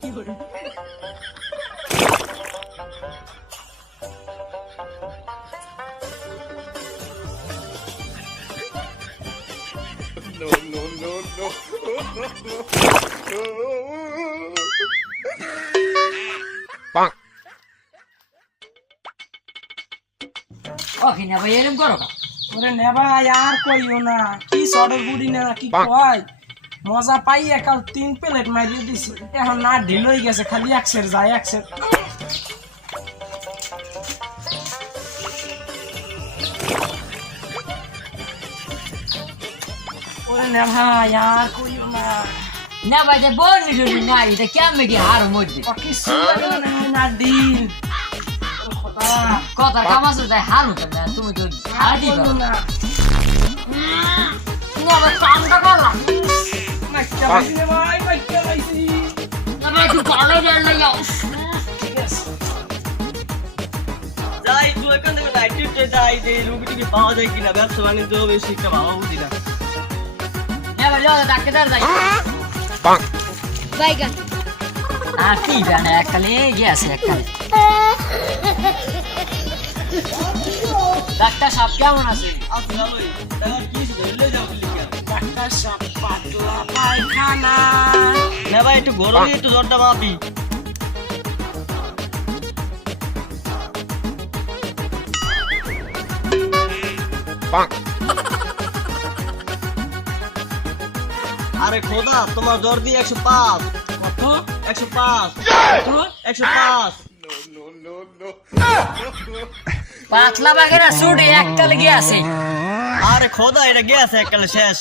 No, no, no, no. Bonk. ওকে না ভাই এরকম করো না। ওরে নেবা আর কইও না কি সড়ক বুড়ি না কি কয় মজা পাই একাল 3 প্লেট মারিয়ে দিছি এখন না ঢিল হয়ে গেছে খালি একসের যায় একসের ওরে নেবা আর কইও না না ভাই যে বোন নিলি না এটা কেমন কি হার মধ্যে কি সুন্দর না দিল খোদা কথা কামাসে যায় হার হতো না তুমি তো হার দিবা না না ভাই কামটা করলাম মাইকা লাইছি ভাই মাইকা লাইছি না ভাই তুই ভালো জানলে যাও ঠিক আছে যাই তুই এখান থেকে নাইটে যাই যে রুগীটিকে পাওয়া যায় কিনা ব্যবসা বাণিজ্য বেশি একটা ভালো বুঝি না না ভাই যাও ডাক্তার যাই Bonk. বাইগান আর কি জানে এককালে গিয়েছে এককালে ডাক্তার সাহেব কেমন আছে আচ্ছা ভালোই তাহলে কি ধরলে যাও লিখা ডাক্তার সাহেব পাতলা পায়খানা না ভাই একটু গরমে একটু জ্বরটা মাপি Bonk. আরে খোদা তোমার জ্বর দিয়ে 105 কত 105 কত 105 No, no, no, no. পাতলা বাগেরা ছুটে এককালে গিয়েছে আরে খোদা এটা গেছে এককালে শেষ